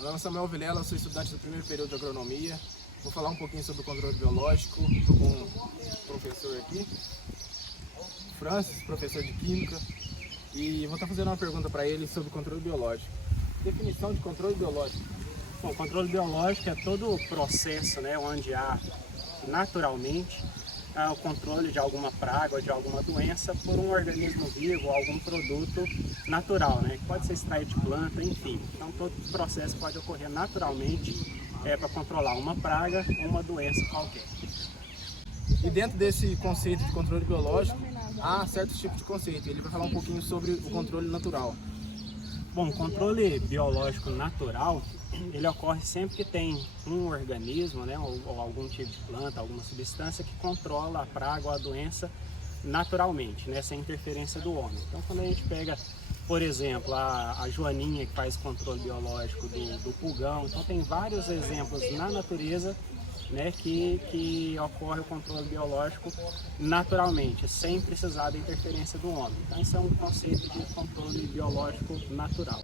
Meu nome é Samuel Vilela, sou estudante do primeiro período de agronomia. Vou falar um pouquinho sobre o controle biológico. Estou com um professor aqui, Francis, professor de Química, e vou estar fazendo uma pergunta para ele sobre o controle biológico. Definição de controle biológico. Bom, o controle biológico é todo o processo, né, onde há naturalmente o controle de alguma praga ou de alguma doença por um organismo vivo ou algum produto natural, né, que pode ser extraído de planta, enfim. Então todo o processo pode ocorrer naturalmente para controlar uma praga ou uma doença qualquer. E dentro desse conceito de controle biológico, há certos tipos de conceito. Ele vai falar um pouquinho sobre o controle natural. Bom, o controle biológico natural, ele ocorre sempre que tem um organismo, né, ou algum tipo de planta, alguma substância que controla a praga ou a doença naturalmente, né, sem interferência do homem. Então, quando a gente pega, por exemplo, a joaninha que faz controle biológico do pulgão, então tem vários exemplos na natureza, né, que ocorre o controle biológico naturalmente, sem precisar da interferência do homem. Então, isso é um conceito de controle biológico natural.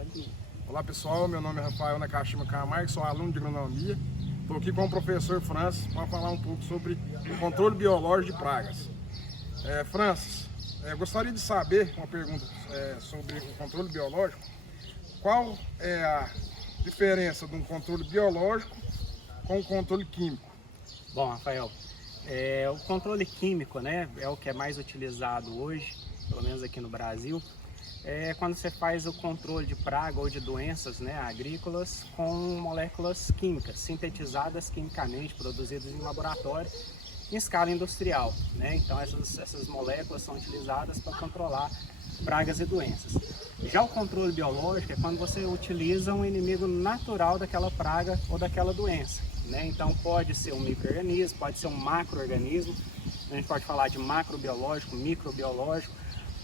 Olá pessoal, meu nome é Rafael Nakashima Camargo, sou aluno de agronomia. Estou aqui com o professor Francis para falar um pouco sobre o controle biológico de pragas. Francis, gostaria de saber uma pergunta sobre o controle biológico. Qual é a diferença de um controle biológico com o controle químico? Bom, Rafael, o controle químico, né, é o que é mais utilizado hoje, pelo menos aqui no Brasil, quando você faz o controle de praga ou de doenças, né, agrícolas com moléculas químicas, sintetizadas quimicamente, produzidas em laboratório, em escala industrial, né? Então essas moléculas são utilizadas para controlar pragas e doenças. Já o controle biológico é quando você utiliza um inimigo natural daquela praga ou daquela doença, né? Então pode ser um micro-organismo, pode ser um macro-organismo, a gente pode falar de macrobiológico, microbiológico,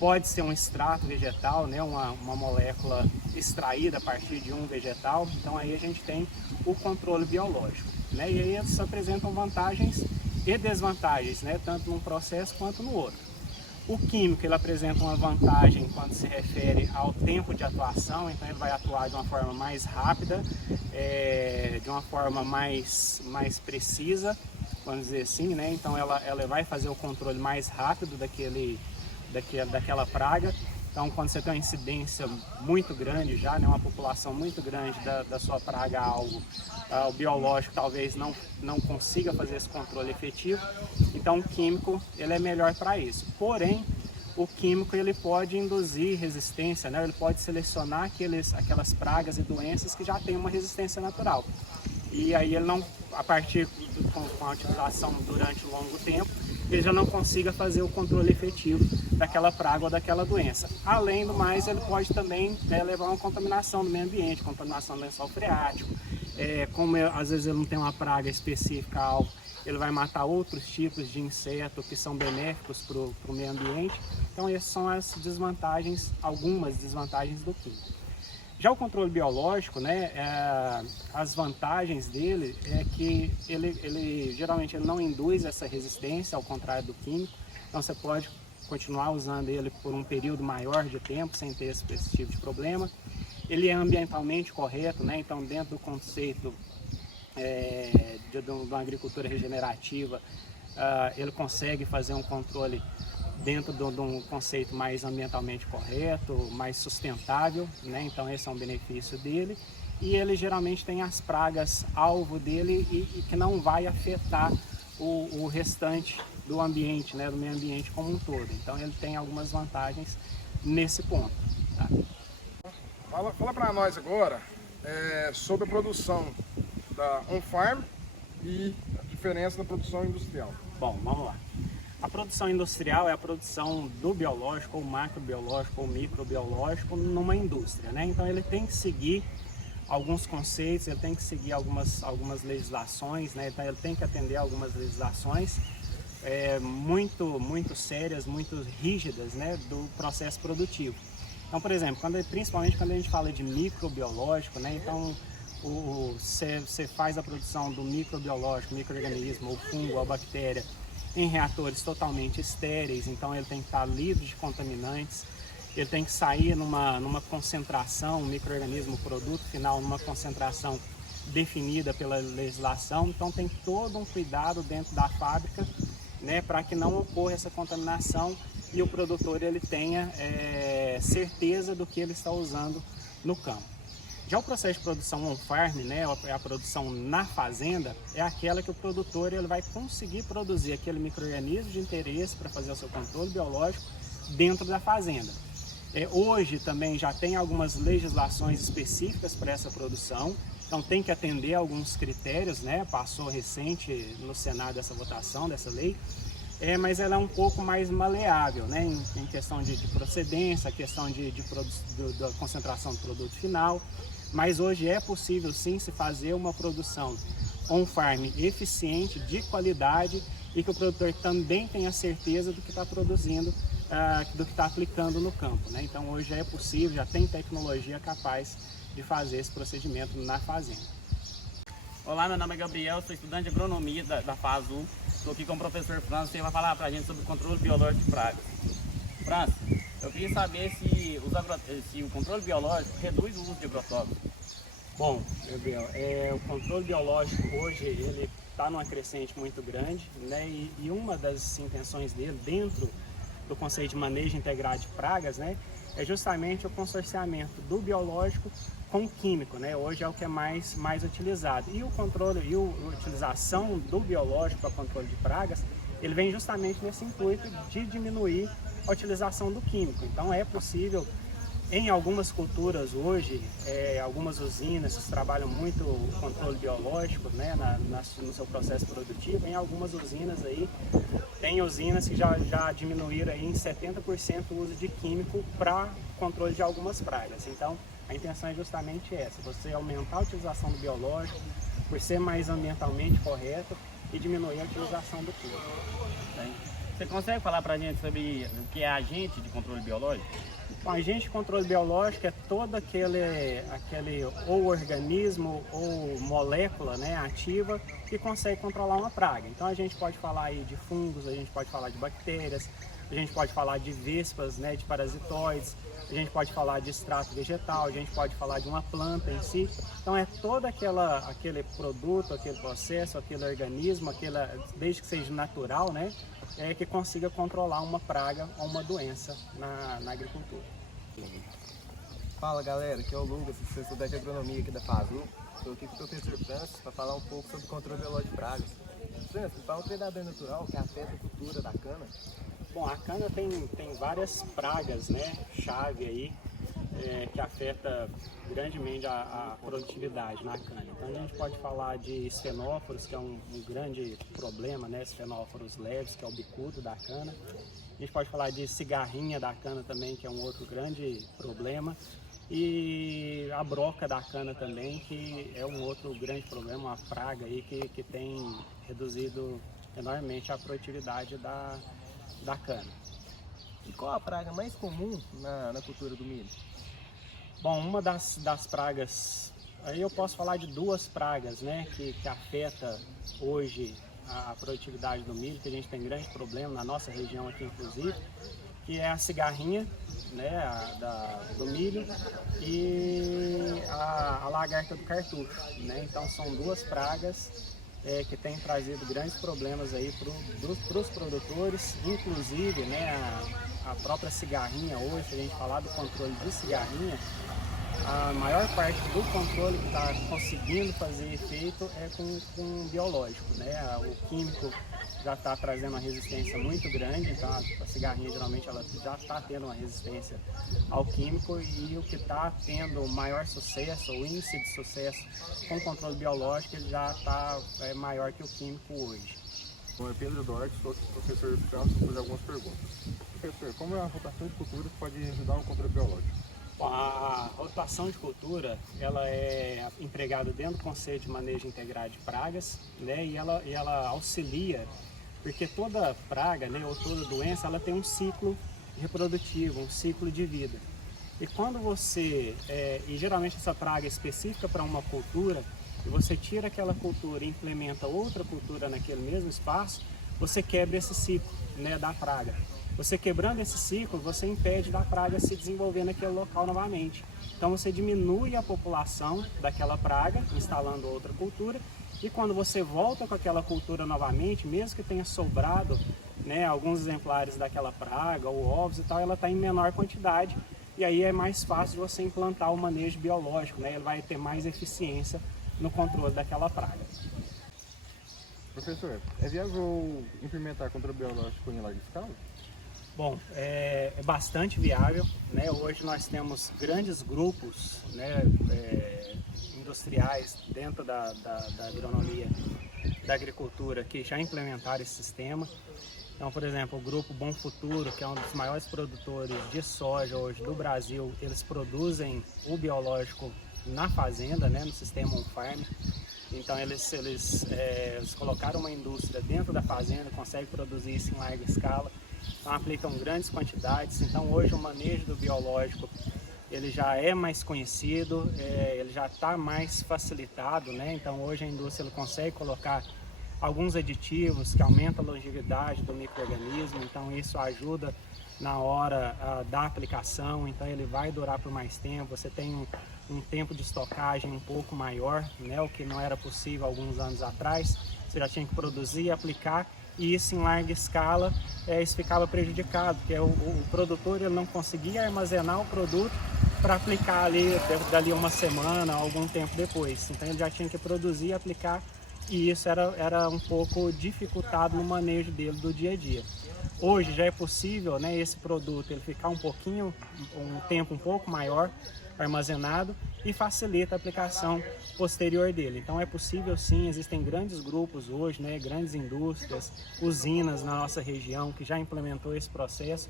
pode ser um extrato vegetal, né? Uma molécula extraída a partir de um vegetal. Então aí a gente tem o controle biológico, né? E aí eles apresentam vantagens e desvantagens, né? Tanto num processo quanto no outro. O químico ele apresenta uma vantagem quando se refere ao tempo de atuação, então ele vai atuar de uma forma mais rápida, de uma forma mais precisa, vamos dizer assim, né? Então ela vai fazer o controle mais rápido daquela praga. Então quando você tem uma incidência muito grande já, né, uma população muito grande da sua praga-alvo, o biológico talvez não consiga fazer esse controle efetivo, então o químico ele é melhor para isso. Porém, o químico ele pode induzir resistência, né, ele pode selecionar aquelas pragas e doenças que já têm uma resistência natural. E aí ele não, a partir com a utilização durante um longo tempo, ele já não consiga fazer o controle efetivo daquela praga ou daquela doença. Além do mais, ele pode também levar a uma contaminação do meio ambiente, contaminação do lençol freático. Como às vezes ele não tem uma praga específica alvo, ele vai matar outros tipos de inseto que são benéficos para o meio ambiente. Então essas são as desvantagens, algumas desvantagens do químico. Já o controle biológico, né, as vantagens dele é que ele geralmente ele não induz essa resistência, ao contrário do químico. Então você pode continuar usando ele por um período maior de tempo sem ter esse tipo de problema. Ele é ambientalmente correto, né? Então dentro do conceito de uma agricultura regenerativa, ele consegue fazer um controle dentro de um conceito mais ambientalmente correto, mais sustentável, né? Então esse é um benefício dele. E ele geralmente tem as pragas alvo dele e que não vai afetar o restante do ambiente, né? Do meio ambiente como um todo. Então ele tem algumas vantagens nesse ponto. Tá? Fala para nós agora sobre a produção da on-farm e a diferença da produção industrial. Bom, vamos lá. A produção industrial é a produção do biológico, ou macrobiológico, ou microbiológico numa indústria, né? Então ele tem que seguir alguns conceitos, ele tem que seguir algumas legislações, né? Então ele tem que atender algumas legislações muito sérias, muito rígidas, né? Do processo produtivo. Então, por exemplo, principalmente quando a gente fala de microbiológico, né? Então você faz a produção do microbiológico, micro-organismo, ou fungo, ou bactéria, em reatores totalmente estéreis, então ele tem que estar livre de contaminantes. ele tem que sair numa concentração, um micro-organismo, produto final, numa concentração definida pela legislação. Então tem todo um cuidado dentro da fábrica, né, para que não ocorra essa contaminação e o produtor ele tenha certeza do que ele está usando no campo. Já o processo de produção on-farm, né, a produção na fazenda, é aquela que o produtor ele vai conseguir produzir aquele micro-organismo de interesse para fazer o seu controle biológico dentro da fazenda. Hoje também já tem algumas legislações específicas para essa produção, então tem que atender alguns critérios, né? Passou recente no Senado essa votação dessa lei, mas ela é um pouco mais maleável, né? Em questão de procedência, a questão da concentração do produto final, mas hoje é possível sim se fazer uma produção on-farm eficiente, de qualidade, e que o produtor também tenha certeza do que está produzindo, do que está aplicando no campo, né? Então hoje é possível, já tem tecnologia capaz de fazer esse procedimento na fazenda. Olá, meu nome é Gabriel, sou estudante de agronomia da FASU. Estou aqui com o professor Francis, que vai falar para a gente sobre o controle biológico de pragas. Francis, eu queria saber se o controle biológico reduz o uso de agrotóxicos. Bom, Gabriel, o controle biológico hoje ele está numa crescente muito grande, né? E uma das intenções dele dentro do conceito de manejo integrado de pragas, né, é justamente o consorciamento do biológico com o químico, né? Hoje é o que é mais utilizado. E o controle e a utilização do biológico para controle de pragas, ele vem justamente nesse intuito de diminuir a utilização do químico. Então é possível, em algumas culturas hoje, algumas usinas que trabalham muito o controle biológico, né, no seu processo produtivo. Em algumas usinas aí, tem usinas que já diminuíram aí em 70% o uso de químico para controle de algumas pragas. Então a intenção é justamente essa, você aumentar a utilização do biológico por ser mais ambientalmente correto e diminuir a utilização do químico. Você consegue falar para a gente sobre o que é agente de controle biológico? O agente de controle biológico é todo aquele ou organismo ou molécula, né, ativa que consegue controlar uma praga. Então a gente pode falar aí de fungos, a gente pode falar de bactérias, a gente pode falar de vespas, né, de parasitoides, a gente pode falar de extrato vegetal, a gente pode falar de uma planta em si. Então é todo aquele produto, aquele processo, aquele organismo, desde que seja natural, né, que consiga controlar uma praga ou uma doença na agricultura. Fala galera, aqui é o Lucas, sou estudante de agronomia aqui da FASU. Estou aqui com o professor Francis para falar um pouco sobre o controle biológico de pragas. Francis, qual é o predador natural que afeta a cultura da cana? Bom, a cana tem várias pragas, né, chave aí, que afeta grandemente a produtividade na cana. Então a gente pode falar de esfenóforos, que é um grande problema, né, esfenóforos leves, que é o bicudo da cana. A gente pode falar de cigarrinha da cana também, que é um outro grande problema. E a broca da cana também, que é um outro grande problema, uma praga aí que tem reduzido enormemente a produtividade da cana. E qual a praga mais comum na cultura do milho? Bom, uma das pragas, aí eu posso falar de duas pragas, né, que afeta hoje a produtividade do milho, que a gente tem grande problema na nossa região aqui inclusive, que é a cigarrinha, né, do milho, e a lagarta do cartucho, né? Então são duas pragas que têm trazido grandes problemas aí para os produtores, inclusive, né, a própria cigarrinha hoje, se a gente falar do controle de cigarrinha, a maior parte do controle que está conseguindo fazer efeito é com biológico, né? O químico já está trazendo uma resistência muito grande, então a cigarrinha geralmente ela já está tendo uma resistência ao químico, e o que está tendo maior sucesso, o índice de sucesso com o controle biológico, ele já está maior que o químico hoje. Bom, é Pedro Duarte, sou professor de campo, vou fazer algumas perguntas. Professor, como a rotação de culturas pode ajudar no controle biológico? A rotação de cultura ela é empregada dentro do conceito de manejo integrado de pragas, né, e ela auxilia, porque toda praga, né, ou toda doença, ela tem um ciclo reprodutivo, um ciclo de vida. E quando você, e geralmente essa praga é específica para uma cultura, e você tira aquela cultura e implementa outra cultura naquele mesmo espaço, você quebra esse ciclo, né, da praga. Você quebrando esse ciclo, você impede da praga se desenvolver naquele local novamente. Então você diminui a população daquela praga, instalando outra cultura, e quando você volta com aquela cultura novamente, mesmo que tenha sobrado, né, alguns exemplares daquela praga ou ovos e tal, ela está em menor quantidade, e aí é mais fácil de você implantar o manejo biológico, né, ele vai ter mais eficiência no controle daquela praga. Professor, é viável implementar controle biológico em larga escala? Bom, é bastante viável, né? Hoje nós temos grandes grupos, né, industriais dentro da agronomia, da agricultura, que já implementaram esse sistema. Então, por exemplo, o grupo Bom Futuro, que é um dos maiores produtores de soja hoje do Brasil, eles produzem o biológico na fazenda, né, no sistema on-farm. Então eles colocaram uma indústria dentro da fazenda, conseguem produzir isso em larga escala, então aplicam grandes quantidades. Então hoje o manejo do biológico ele já é mais conhecido, ele já está mais facilitado, né? Então hoje a indústria ele consegue colocar alguns aditivos que aumentam a longevidade do micro-organismo, então isso ajuda na hora da aplicação, então ele vai durar por mais tempo, você tem um tempo de estocagem um pouco maior, né, o que não era possível alguns anos atrás, você já tinha que produzir e aplicar, e isso em larga escala, isso ficava prejudicado, porque o produtor ele não conseguia armazenar o produto para aplicar ali, dali uma semana, algum tempo depois, então ele já tinha que produzir e aplicar, e isso era um pouco dificultado no manejo dele do dia a dia. Hoje já é possível, né, esse produto ele ficar um tempo um pouco maior armazenado e facilita a aplicação posterior dele. Então é possível sim, existem grandes grupos hoje, né, grandes indústrias, usinas na nossa região que já implementou esse processo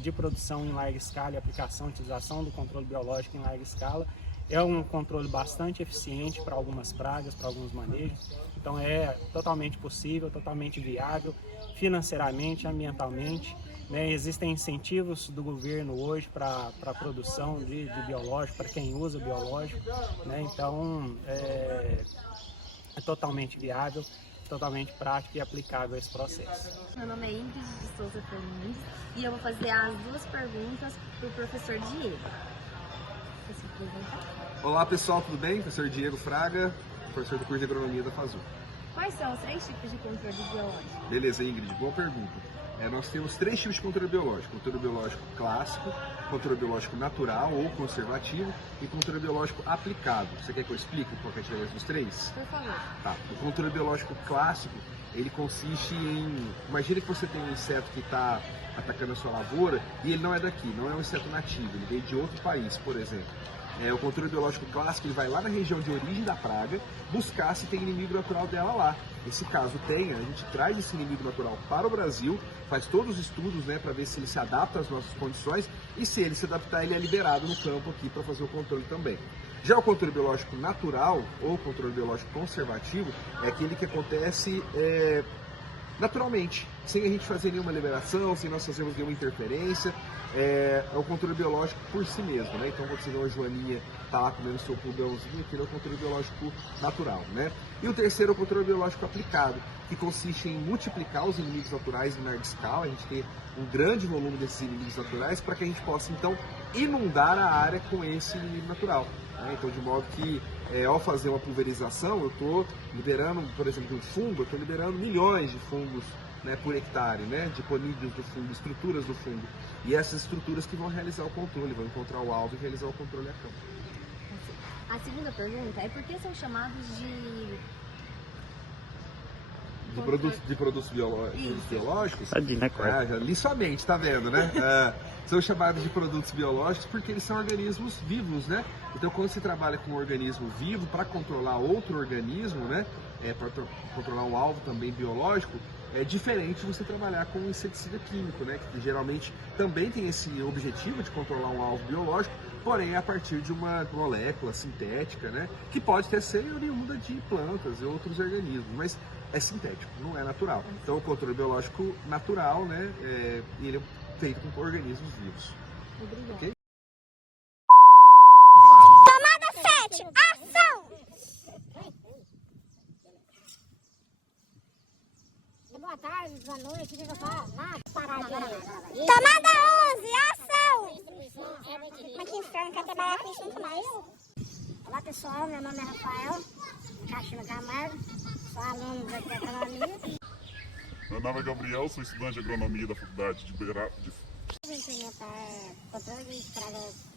de produção em larga escala e aplicação, utilização do controle biológico em larga escala. É um controle bastante eficiente para algumas pragas, para alguns manejos, então é totalmente possível, totalmente viável, financeiramente, ambientalmente, né? Existem incentivos do governo hoje para a produção de biológico, para quem usa biológico, né? Então é totalmente viável, totalmente prático e aplicável esse processo. Meu nome é Ingrid de Souza Fernandes e eu vou fazer as duas perguntas para o professor Diego. Você se apresentar? Olá pessoal, tudo bem? Professor Diego Fraga, professor do curso de Agronomia da FASU. Quais são os 3 tipos de controle biológico? Beleza, Ingrid, boa pergunta. Nós temos 3 tipos de controle biológico: controle biológico clássico, controle biológico natural ou conservativo e controle biológico aplicado. Você quer que eu explique qual é a diferença dos 3? Por favor. Tá. O controle biológico clássico, ele consiste em... Imagina que você tem um inseto que está atacando a sua lavoura e ele não é daqui, não é um inseto nativo, ele veio de outro país, por exemplo. O controle biológico clássico ele vai lá na região de origem da praga buscar se tem inimigo natural dela lá. Nesse caso tem, a gente traz esse inimigo natural para o Brasil, faz todos os estudos, né, para ver se ele se adapta às nossas condições e se ele se adaptar ele é liberado no campo aqui para fazer o controle também. Já o controle biológico natural ou controle biológico conservativo é aquele que acontece naturalmente, sem a gente fazer nenhuma liberação, sem nós fazermos nenhuma interferência. É o controle biológico por si mesmo, né? Então, quando você vê uma joaninha tá lá comendo seu pulgãozinho, aquele é o controle biológico natural, né? E o terceiro é o controle biológico aplicado, que consiste em multiplicar os inimigos naturais em larga escala, a gente ter um grande volume desses inimigos naturais para que a gente possa, então, inundar a área com esse inimigo natural. Né? Então, de modo que, ao fazer uma pulverização, eu estou liberando, por exemplo, de um fungo, eu estou liberando milhões de fungos, né, por hectare, né, de ponídeos do fungo, estruturas do fungo. E essas estruturas que vão realizar o controle, vão encontrar o alvo e realizar o controle a campo. A segunda pergunta é por que são chamados de produtos biológicos? Né, Já li sua mente, tá vendo, né? São chamados de produtos biológicos porque eles são organismos vivos, né? Então, quando você trabalha com um organismo vivo para controlar outro organismo, né? Para controlar um alvo também biológico, é diferente de você trabalhar com um inseticida químico, né? Que geralmente também tem esse objetivo de controlar um alvo biológico, porém a partir de uma molécula sintética, né? Que pode até ser oriunda de plantas e outros organismos, mas é sintético, não é natural. Então, o controle biológico natural, né? Ele é feito com organismos vivos. Obrigada. Okay? Tomada 7, ação! boa tarde, boa noite, o que eu falo? Nada, Tomada 11, ação! Mas que inferno, quer trabalhar com isso muito mais. Olá pessoal, meu nome é Rafael, Caxima Camargo, sou aluno da agronomia. Meu nome é Gabriel, sou estudante de agronomia da faculdade de Beirá. Vou implementar controle de pragas